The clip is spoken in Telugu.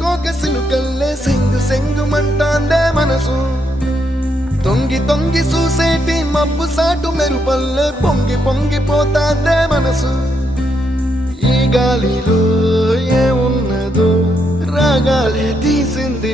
కోక సిలుకల్లే సెంగు సెంగుమంటాందే మనసు తొంగి తొంగి చూసేటి మబ్బు సాటు మెరుపల్లే పొంగి పొంగిపోతాందే మనసు ఈ గాలిలో ఏమున్నదో రాగాలే తీసింది